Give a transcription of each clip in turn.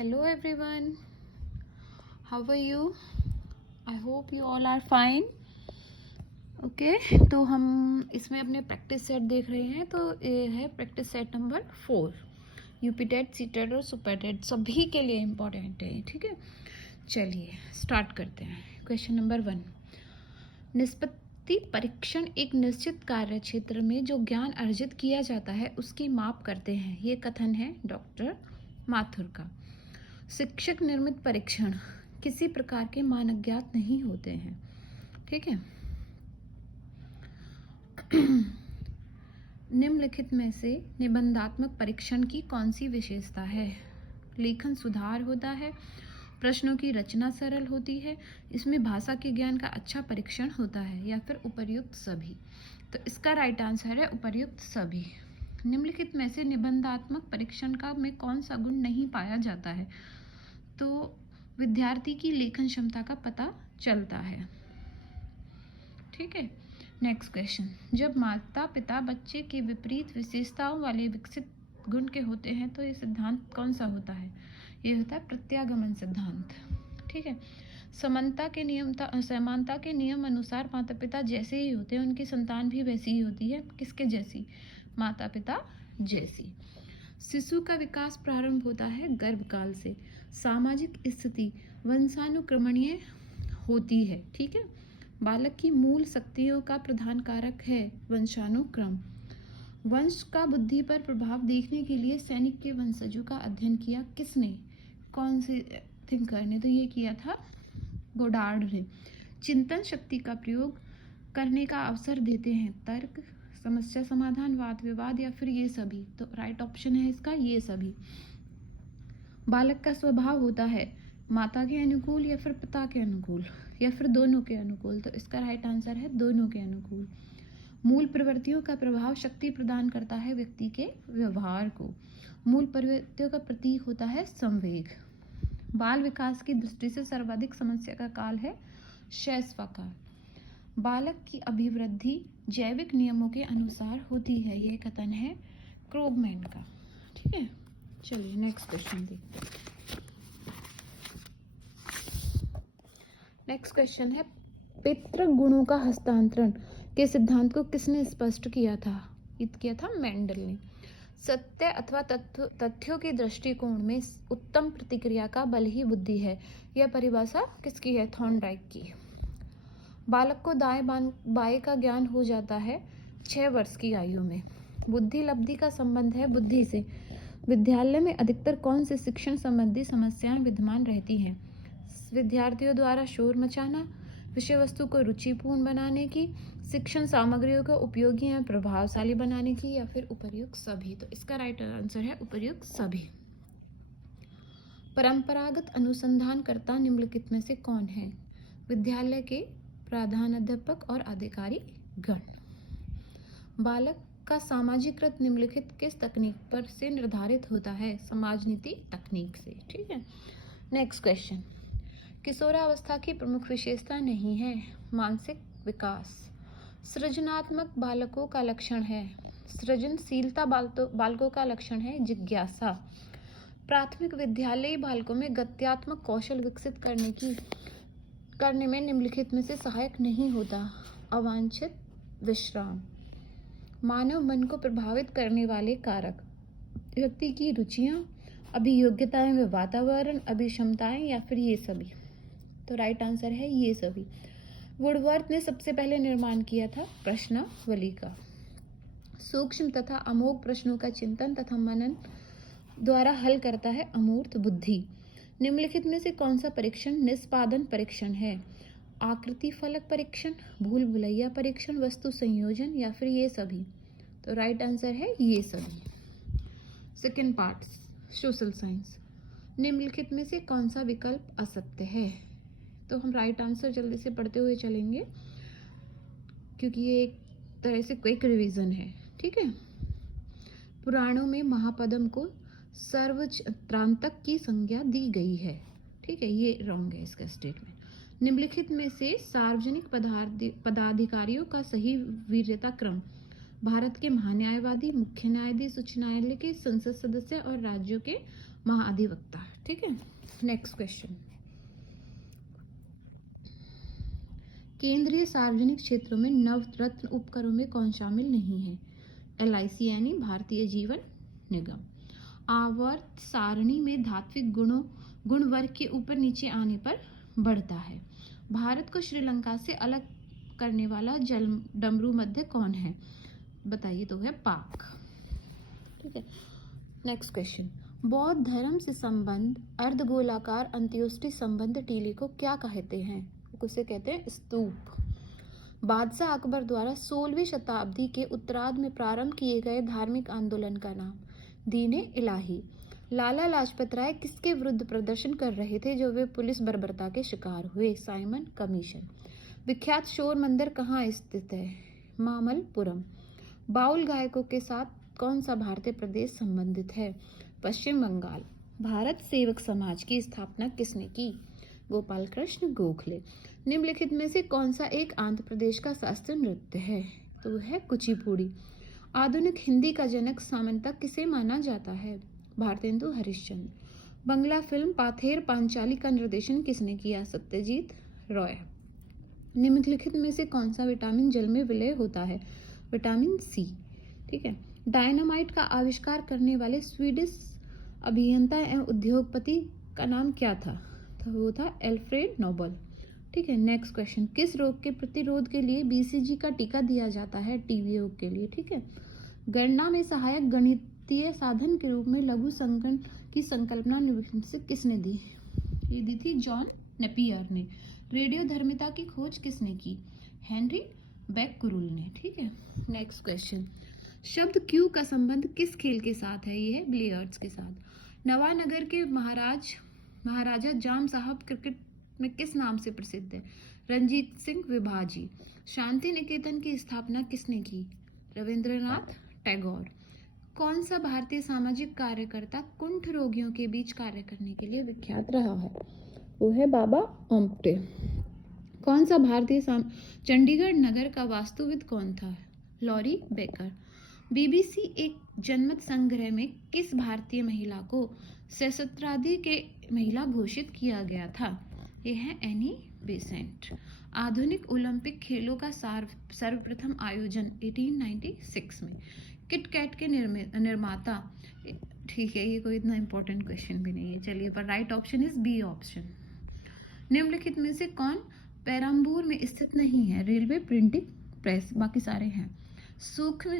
Hello everyone, how are you? I hope you all are fine. Okay तो हम इसमें अपने प्रैक्टिस सेट देख रहे हैं। तो ये है practice set number 4। UPTET, CTET और सुपरटेट सभी के लिए इम्पोर्टेंट है। ठीक है, चलिए स्टार्ट करते हैं। क्वेश्चन नंबर 1, निष्पत्ति परीक्षण एक निश्चित कार्य क्षेत्र में जो ज्ञान अर्जित किया जाता है उसकी माप करते हैं। ये कथन है डॉक्टर माथुर का। शिक्षक निर्मित परीक्षण किसी प्रकार के मानक ज्ञात नहीं होते हैं। ठीक है, निम्नलिखित में से निबंधात्मक परीक्षण की कौन सी विशेषता है? लेखन सुधार होता है, प्रश्नों की रचना सरल होती है, इसमें भाषा के ज्ञान का अच्छा परीक्षण होता है, या फिर उपर्युक्त सभी। तो इसका राइट आंसर है उपर्युक्त सभी। निम्नलिखित में से निबंधात्मक परीक्षण का में कौन सा गुण नहीं पाया जाता है? तो विद्यार्थी की लेखन क्षमता का पता चलता है। ठीक है, नेक्स्ट क्वेश्चन, जब माता पिता बच्चे के विपरीत विशेषताओं वाले विकसित गुण के होते हैं तो ये सिद्धांत कौन सा होता है? ये होता है प्रत्यागमन सिद्धांत। ठीक है, समानता के नियम अनुसार माता पिता जैसे ही होते हैं उनकी संतान भी वैसी ही होती है। किसके जैसी? माता पिता जैसी। शिशु का विकास प्रारंभ होता है गर्भकाल से। सामाजिक स्थिति वंशानुक्रमणीय होती है। ठीक है, बालक की मूल शक्तियों का प्रधान कारक है वंशानुक्रम। वंश का बुद्धि पर प्रभाव देखने के लिए सैनिक के वंशजों का अध्ययन किया किसने? कौन से थिंकर ने? तो ये किया था गोडार्ड ने। चिंतन शक्ति का प्रयोग करने का अवसर देते हैं तर्क, समस्या समाधान, वाद विवाद, या फिर ये सभी। तो राइट ऑप्शन है इसका ये सभी। बालक का स्वभाव होता है माता के अनुकूल या फिर पिता के अनुकूल, या फिर दोनों के अनुकूल। तो इसका राइट आंसर है दोनों के अनुकूल। मूल प्रवृत्तियों का प्रभाव शक्ति प्रदान करता है व्यक्ति के व्यवहार को। मूल प्रवृत्तियों का प्रतीक होता है संवेग। बाल विकास की दृष्टि से सर्वाधिक समस्या का काल है शैशवकाल। बालक की अभिवृद्धि जैविक नियमों के अनुसार होती है। यह कथन है क्रोगमैन का। ठीक है, चलिए नेक्स्ट क्वेश्चन देखते हैं। नेक्स्ट क्वेश्चन है, पितृ गुणों का हस्तांतरण के सिद्धांत को किसने स्पष्ट किया था? किया था मेंडल ने। सत्य अथवा तथ्यों के दृष्टिकोण में उत्तम प्रतिक्रिया का बल ही बुद्धि है। यह परिभाषा किसकी है? थॉर्नडाइक की। बालक को दाएं बाएं का ज्ञान हो जाता है 6 वर्ष की आयु में। बुद्धि लब्धि का संबंध है बुद्धि से। विद्यालय में अधिकतर कौन से शिक्षण संबंधी समस्याएं विद्यमान रहती हैं? विद्यार्थियों द्वारा शोर मचाना, विषय वस्तु को रुचिपूर्ण बनाने की, शिक्षण सामग्रियों को उपयोगी एवं प्रभावशाली बनाने की, या फिर उपर्युक्त सभी। तो इसका राइट आंसर है उपर्युक्त सभी। परंपरागत अनुसंधानकर्ता निम्नलिखित में से कौन है? विद्यालय के प्रधानाध्यापक और अधिकारी गण। बालक का सामाजिकृत निम्नलिखित किस तकनीक पर से निर्धारित होता है? समाज नीति तकनीक से। ठीक है, नेक्स्ट क्वेश्चन, किशोरावस्था की प्रमुख विशेषता नहीं है मानसिक विकास। सृजनात्मक बालकों का लक्षण है सृजनशीलता, बालकों का लक्षण है जिज्ञासा। प्राथमिक विद्यालयी बालकों में गत्यात्मक कौशल विकसित करने में निम्नलिखित में से सहायक नहीं होता अवांछित विश्राम। मानव मन को प्रभावित करने वाले कारक व्यक्ति की रुचियां, अभियोग्यताएं व वातावरण, अभिक्षमताएं, या फिर ये सभी। तो राइट आंसर है ये सभी। वुडवर्थ ने सबसे पहले निर्माण किया था प्रश्नावली का। सूक्ष्म तथा अमोघ प्रश्नों का चिंतन तथा मनन द्वारा हल करता है अमूर्त बुद्धि। निम्नलिखित में से कौन सा परीक्षण निष्पादन परीक्षण है? आकृति फलक परीक्षण, भूल भुलैया परीक्षण, वस्तु संयोजन, या फिर ये सभी। तो राइट आंसर है ये सभी। सेकेंड पार्ट, सोशल साइंस, निम्नलिखित में से कौन सा विकल्प असत्य है? तो हम राइट आंसर जल्दी से पढ़ते हुए चलेंगे क्योंकि ये एक तरह से क्विक रिवीजन है। ठीक है, पुराणों में महापद्म को सर्वत्रांतक की संज्ञा दी गई है। ठीक है, ये रॉन्ग है इसका स्टेटमेंट। निम्नलिखित में से सार्वजनिक पदाधिकारियों का सही वीर्यता क्रम भारत के महान्यायवादी, मुख्य न्यायाधीश, उच्च न्यायालय के संसद सदस्य और राज्यों के महाधिवक्ता। ठीक है। नेक्स्ट क्वेश्चन, केंद्रीय सार्वजनिक क्षेत्रों में नवरत्न उपकरों में कौन शामिल नहीं है? LIC यानी भारतीय जीवन निगम। आवर्त सारणी में धात्विक गुण वर्ग के ऊपर नीचे आने पर बढ़ता है। भारत को श्रीलंका से अलग करने वाला जल डमरू मध्य कौन है? बताइए, तो है पाक। ठीक है। नेक्स्ट क्वेश्चन, बौद्ध धर्म से संबंध अर्धगोलाकार अंत्योष्टि संबंध टीले को क्या कहते हैं? उसे कहते हैं स्तूप। बादशाह अकबर द्वारा 16वीं शताब्दी के उत्तरार्ध में प्रारंभ किए गए धार्मिक आंदोलन का नाम? दीने इलाही। लाला लाजपत राय किसके विरुद्ध प्रदर्शन कर रहे थे जो वे पुलिस बर्बरता के शिकार हुए? Simon commission. विख्यात शोर मंदिर कहाँ स्थित है? मामल्लपुरम। बाउल गायकों के साथ कौन सा भारतीय प्रदेश संबंधित है? पश्चिम बंगाल। भारत सेवक समाज की स्थापना किसने की? गोपाल कृष्ण गोखले। निम्नलिखित में से कौन सा एक आंध्र प्रदेश का शास्त्रीय नृत्य है? तो है कुचिपुड़ी। आधुनिक हिंदी का जनक सामंता किसे माना जाता है? भारतेंदु हरिश्चंद्र। बंगला फिल्म पाथेर पांचाली का निर्देशन किसने किया? सत्यजीत रॉय। निम्नलिखित में से कौन सा विटामिन जल में विलय होता है? Vitamin C. ठीक है। डायनामाइट का आविष्कार करने वाले स्वीडिश अभियंता एवं उद्योगपति का नाम क्या था? तो वो था एल्फ्रेड नोबल। ठीक है। नेक्स्ट क्वेश्चन, किस रोग के प्रतिरोध के लिए BCG का टीका दिया जाता है? टीबी रोग के लिए। ठीक है। गणना में सहायक गणितीय साधन के रूप में लघु संकलन की संकल्पना निम्नलिखित किसने दी? ये दी थी जॉन नेपियर ने। रेडियोधर्मिता की खोज किसने की? हेनरी बेक्कुरुल ने। ठीक है। नेक्स्ट क्वेश्चन, शब्द क्यू का संबंध किस खेल के साथ है? ये है बिलियर्ड्स के साथ। नवानगर के महाराजा जाम साहब क्रिकेट में किस नाम से प्रसिद्ध है? रंजीत सिंह विभाजी। शांति निकेतन की स्थापना किसने की? रविंद्रनाथ टैगोर। कौन सा भारतीय सामाजिक कार्यकर्ता कुंठ रोगियों के बीच कार्य करने के लिए विख्यात रहा है? वो है बाबा ओम्पटे। कौन सा भारतीय चंडीगढ़ नगर का वास्तुविद कौन था? Laurie Baker. BBC एक जनमत संग्रह में किस भारतीय महिला को सहस्त्राब्दी के महिला घोषित किया गया था? यह है एनी बेसेंट। आधुनिक ओलंपिक खेलों का सर्वप्रथम आयोजन 1896 में। किट कैट के निर्माता? ठीक है, ये कोई इतना इंपॉर्टेंट क्वेश्चन भी नहीं है। चलिए, पर right option is B option. निम्नलिखित में से कौन पेरम्बूर में स्थित नहीं है? Railway printing press. बाकी सारे हैं। सूक्ष्म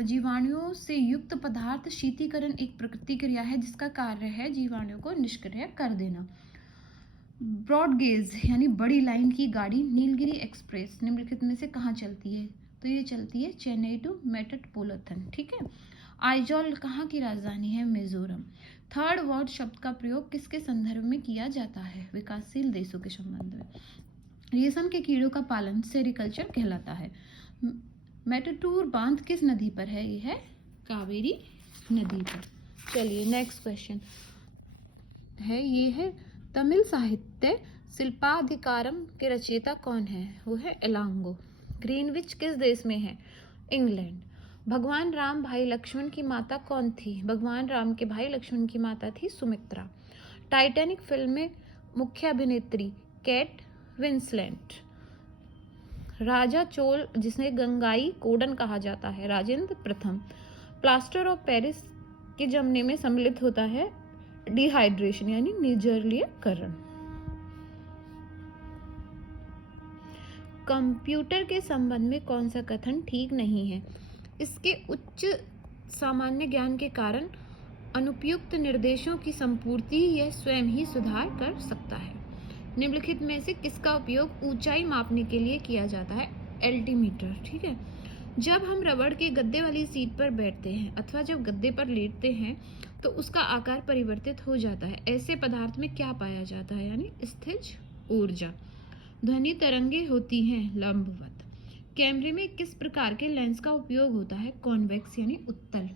जीवाणुओं से युक्त पदार्थ शीतीकरण एक प्राकृतिक क्रिया है जिसका कार्य है जीवाणुओं को निष्क्रिय कर देना। ब्रॉड गेज यानी बड़ी लाइन की गाड़ी नीलगिरी एक्सप्रेस निम्नलिखित में से कहाँ चलती है? तो ये चलती है चेन्नई टू मेट्रोपॉलिटन। ठीक है। आइजॉल कहाँ की राजधानी है? मिजोरम। थर्ड वर्ल्ड शब्द का प्रयोग किसके संदर्भ में किया जाता है? विकासशील देशों के संबंध में। रेशम के कीड़ों का पालन सेरिकल्चर कहलाता है। मेटटूर बांध किस नदी पर है? ये है कावेरी नदी पर। चलिए, नेक्स्ट क्वेश्चन है, ये है तमिल साहित्य शिल्पाधिकारम के रचयिता कौन है? वो है एलांगो। ग्रीनविच किस देश में है? इंग्लैंड। भगवान राम भाई लक्ष्मण की माता कौन थी? भगवान राम के भाई लक्ष्मण की माता थी सुमित्रा। टाइटैनिक फिल्म में मुख्य अभिनेत्री? Kate Winslet. राजा चोल जिसे गंगाई कोडन कहा जाता है? राजेंद्र प्रथम। प्लास्टर ऑफ पेरिस के जमने में सम्मिलित होता है डिहाइड्रेशन यानी निर्जलीकरण। कंप्यूटर के संबंध में कौन सा कथन ठीक नहीं है? इसके उच्च सामान्य ज्ञान के कारण अनुपयुक्त निर्देशों की संपूर्ति यह स्वयं ही सुधार कर सकता है। निम्नलिखित में से किसका उपयोग ऊंचाई मापने के लिए किया जाता है? एल्टीमीटर। ठीक है। जब हम रबड़ के गद्दे वाली सीट पर बैठते हैं अथवा जब गद्दे पर लेटते हैं तो उसका आकार परिवर्तित हो जाता है। ऐसे पदार्थ में क्या पाया जाता है? यानी स्थिज ऊर्जा। ध्वनि तरंगे होती हैं लंबवत। कैमरे में किस प्रकार के लेंस का उपयोग होता है? कॉन्वेक्स यानी उत्तल।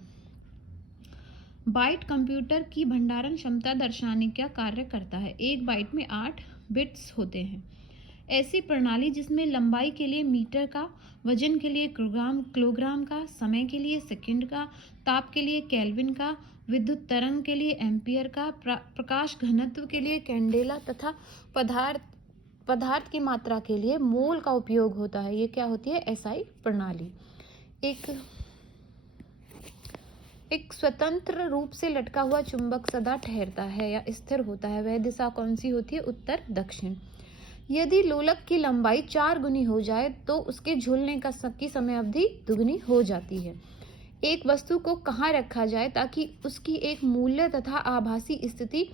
बाइट कंप्यूटर की भंडारण क्षमता दर्शाने का कार्य करता है। एक बाइट में 8 बिट्स होते हैं। ऐसी प्रणाली जिसमें लंबाई के लिए मीटर का, वजन के लिए किलोग्राम का, समय के लिए सेकंड का, ताप के लिए केल्विन का, विद्युत तरंग के लिए एम्पियर का, प्रकाश घनत्व के लिए कैंडेला तथा पदार्थ की मात्रा के लिए मोल का उपयोग होता है। ये क्या होती है? एसआई प्रणाली। एक स्वतंत्र रूप से लटका हुआ चुंबक सदा ठहरता है या स्थिर होता है। वह दिशा कौन सी होती है? उत्तर दक्षिण। यदि लोलक की लंबाई 4 गुनी हो जाए तो उसके झूलने की समय अवधि दुगनी हो जाती है। एक वस्तु को कहाँ रखा जाए ताकि उसकी एक मूल्य तथा आभासी स्थिति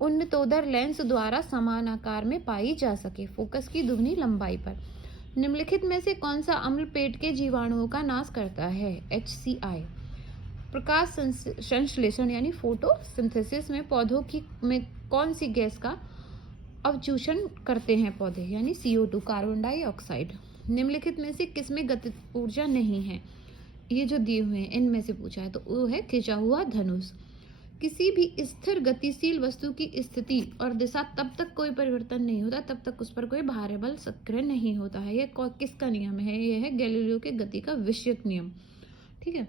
उन्नतोदर लेंस द्वारा समान आकार में पाई जा सके? फोकस की दुगनी लंबाई पर। निम्नलिखित में से कौन सा अम्ल पेट के जीवाणुओं का नाश करता है? HCI। प्रकाश संश्लेषण यानी फोटोसिंथेसिस में पौधों में कौन सी गैस का अवशोषण करते हैं पौधे? यानी CO2, कार्बन डाइऑक्साइड। निम्नलिखित में से किसमें गतिज ऊर्जा नहीं है? ये जो दिए हुए हैं इनमें से पूछा है, तो वो है खिंचा हुआ धनुष। किसी भी स्थिर गतिशील वस्तु की स्थिति और दिशा तब तक कोई परिवर्तन नहीं होता तब तक उस पर कोई बाह्य बल सक्रिय नहीं होता है। ये किसका नियम है? ये है गैलीलियो के गति का विषयक नियम। ठीक है।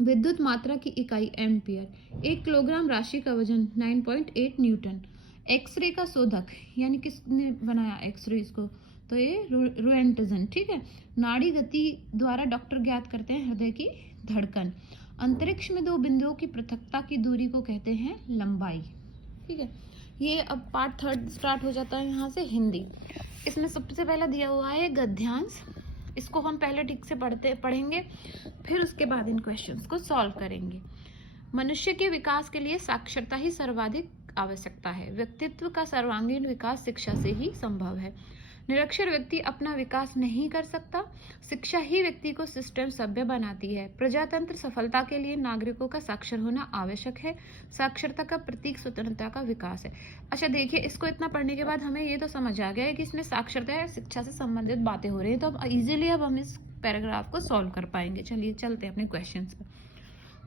विद्युत मात्रा की इकाई एम्पियर। 1 किलोग्राम राशि का वजन 9.8 न्यूटन। एक्सरे का शोधक यानी किसने बनाया एक्सरे इसको? तो ये रोएंटजन। ठीक है। नाड़ी गति द्वारा डॉक्टर ज्ञात करते हैं हृदय की धड़कन। अंतरिक्ष में 2 बिंदुओं की पृथकता की दूरी को कहते हैं लंबाई। ठीक है। ये अब पार्ट 3 स्टार्ट हो जाता है यहाँ से हिंदी। इसमें सबसे पहला दिया हुआ है गद्यांश। इसको हम पहले ठीक से पढ़ेंगे, फिर उसके बाद इन क्वेश्चंस को सॉल्व करेंगे। मनुष्य के विकास के लिए साक्षरता ही सर्वाधिक आवश्यकता है। व्यक्तित्व का सर्वांगीण विकास शिक्षा से ही संभव है। निरक्षर व्यक्ति अपना विकास नहीं कर सकता। शिक्षा ही व्यक्ति को सिस्टम सभ्य बनाती है। प्रजातंत्र सफलता के लिए नागरिकों का साक्षर होना आवश्यक है। साक्षरता का प्रतीक स्वतंत्रता का विकास है। अच्छा देखिए, इसको इतना पढ़ने के बाद हमें ये तो समझ आ गया है कि इसमें साक्षरता या शिक्षा से संबंधित बातें हो रही हैं, तो अब इजीली अब हम इस पैराग्राफ को सॉल्व कर पाएंगे। चलिए चलते हैं अपने क्वेश्चन पर।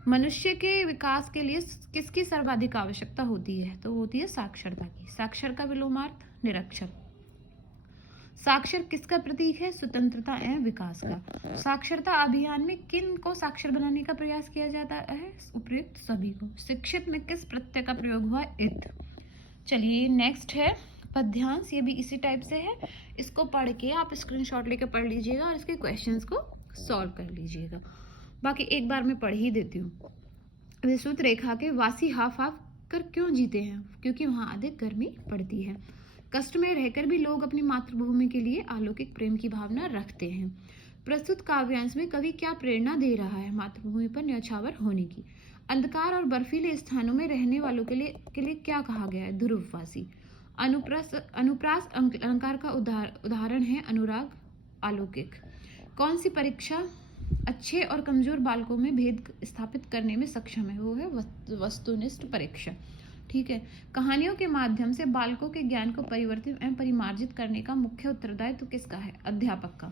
मनुष्य के विकास के लिए किसकी सर्वाधिक आवश्यकता होती है? तो होती है साक्षरता की। साक्षर का विलोमार्थ निरक्षर। साक्षर किसका प्रतीक है? स्वतंत्रता एवं विकास का। साक्षरता अभियान में किन को साक्षर बनाने का प्रयास किया जाता है? उपयुक्त सभी को। शिक्षित में किस प्रत्यय का प्रयोग हुआ? इत। चलिए नेक्स्ट है पद्यांश। ये भी इसी टाइप से है। इसको पढ़ के आप स्क्रीनशॉट लेके पढ़ लीजिएगा और इसके क्वेश्चंस को सॉल्व कर लीजिएगा। बाकी एक बार मैं पढ़ ही देती हूँ। विषुवत रेखा के वासी हाफ हाफ कर क्यों जीते हैं? क्योंकि वहाँ अधिक गर्मी पड़ती है। कष्ट में रहकर भी लोग अपनी मातृभूमि के लिए अलौकिक प्रेम की भावना रखते हैं। प्रस्तुत काव्यांश में कवि क्या प्रेरणा दे रहा है? मातृभूमि पर न्यौछावर होने की। अंधकार और बर्फीले स्थानों में रहने वालों के लिए क्या कहा गया है? ध्रुववासी। अनुप्रास अलंकार का उदाहरण है अनुराग, अलौकिक। कौन सी परीक्षा अच्छे और कमजोर बालकों में भेद स्थापित करने में सक्षम है? वो है वस्तुनिष्ठ परीक्षा। ठीक है। कहानियों के माध्यम से बालकों के ज्ञान को परिवर्तित एवं परिमार्जित करने का मुख्य उत्तरदायित्व किसका है? अध्यापक का।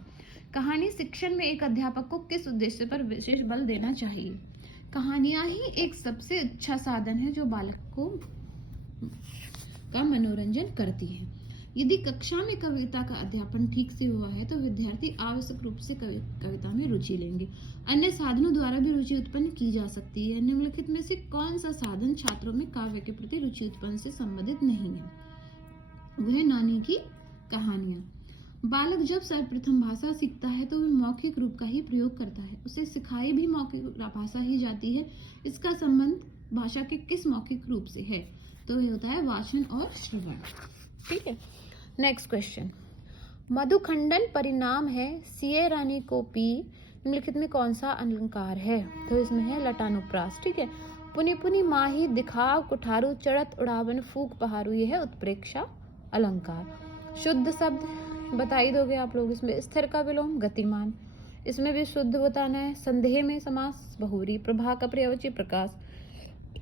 कहानी शिक्षण में एक अध्यापक को किस उद्देश्य पर विशेष बल देना चाहिए? कहानियां ही एक सबसे अच्छा साधन है जो बालक को का मनोरंजन करती है। यदि कक्षा में कविता का अध्यापन ठीक से हुआ है तो विद्यार्थी आवश्यक रूप से कविता में रुचि लेंगे। अन्य साधनों द्वारा भी रुचि उत्पन्न की जा सकती है। निम्नलिखित में से कौन सा साधन छात्रों में काव्य के प्रति रुचि उत्पन्न से संबंधित नहीं है? वह नानी की कहानियां। बालक जब सर्वप्रथम भाषा सीखता है तो वह मौखिक रूप का ही प्रयोग करता है। उसे सिखाई भी मौखिक भाषा ही जाती है। इसका संबंध भाषा के किस मौखिक रूप से है? तो यह होता है वाचन और श्रवण। ठीक है। Next question. मधुखंडन परिणाम है सीए रानी को पी। निम्नलिखित में कौन सा अलंकार है? तो इसमें है लटानुप्रास। ठीक है। पुनि पुनि माही दिखाव कुठारू चढ़त उड़ावन फूक पहारू। ये है उत्प्रेक्षा अलंकार। शुद्ध शब्द बता ही दोगे आप लोग। इसमें स्थिर का विलोम गतिमान। इसमें भी शुद्ध बताना है। संदेह में समास बहुरी। प्रभा का पर्यायवाची प्रकाश।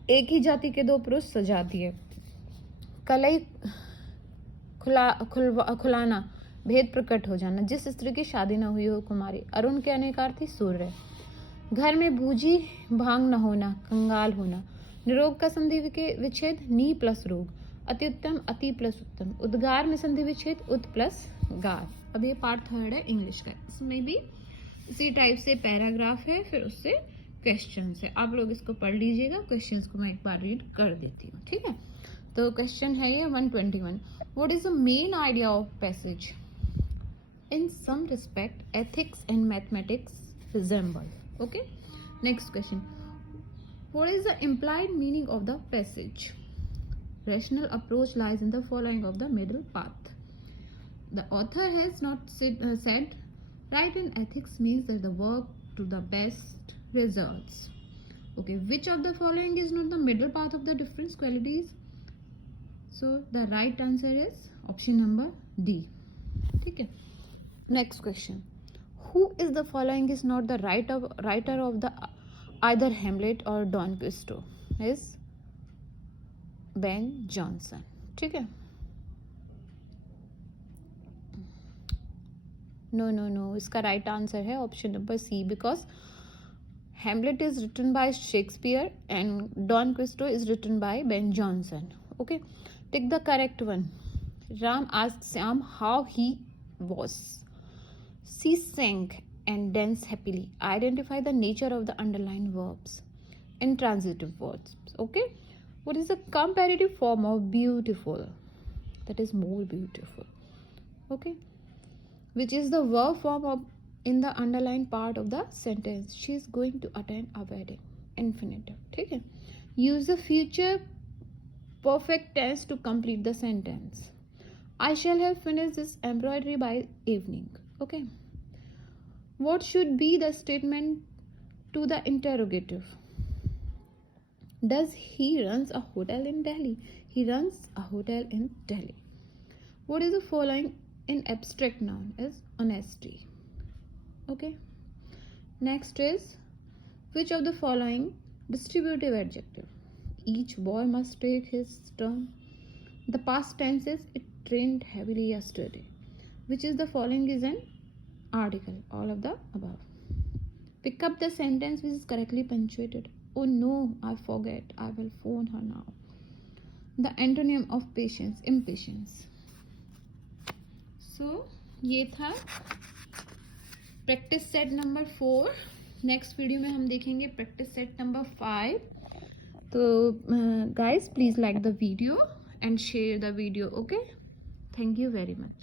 एक ही जाति के 2 पुरुष सजातीय। कलई खुलाना भेद प्रकट हो जाना। जिस स्त्री की शादी न हुई हो कुमारी। अरुण के अनेकार्थी सूर्य। घर में बूझी भांग न होना, कंगाल होना। निरोग का संधि के विच्छेद नी प्लस रोग। अति उत्तम, अति प्लस उत्तम, उद्गार में संधि विच्छेद, उत प्लस गार। अब ये पार्ट थर्ड है इंग्लिश का, इसमें भी इसी टाइप से पैराग्राफ है, फिर उससे क्वेश्चंस है। आप लोग इसको पढ़ लीजिएगा, क्वेश्चंस को मैं एक बार रीड कर देती हूँ, ठीक है। तो क्वेश्चन है ये 121, what is the main idea of passage? In some respect, ethics and mathematics resemble. Okay. Next question. What is the implied meaning of the passage? Rational approach lies in the following of the middle path. The author has not said right in ethics means that the work to the best results. Okay. Which of the following is not the middle path of the difference qualities? So the right answer is option number D. Okay. Next question. Who is the following is not the writer of the either Hamlet or Don Quisto? Is Ben Jonson. ठीक है? No. इसका right answer है option number C, because Hamlet is written by Shakespeare and Don Quisto is written by Ben Jonson. Okay, take the correct one. Ram asked Syam how he was. She sang and danced happily. Identify the nature of the underlined verbs. Intransitive words. Okay. What is the comparative form of beautiful? That is more beautiful. Okay. Which is the verb form of in the underlined part of the sentence? She is going to attend a wedding. Infinitive. Okay. Use the future perfect tense to complete the sentence. I shall have finished this embroidery by evening. Okay. What should be the statement to the interrogative? Does he runs a hotel in Delhi? He runs a hotel in Delhi. What is the following in abstract noun? Is honesty. Okay. Next is, which of the following distributive adjective? Each boy must take his turn. The past tense is it rained heavily yesterday. Which is the following is an article? All of the above. Pick up the sentence which is correctly punctuated. Oh no, I forget. I will phone her now. The antonym of patience, impatience. So ये था practice set number 4. Next video में हम देखेंगे practice set number 5. तो guys, please like the video and share the video. Okay, thank you very much.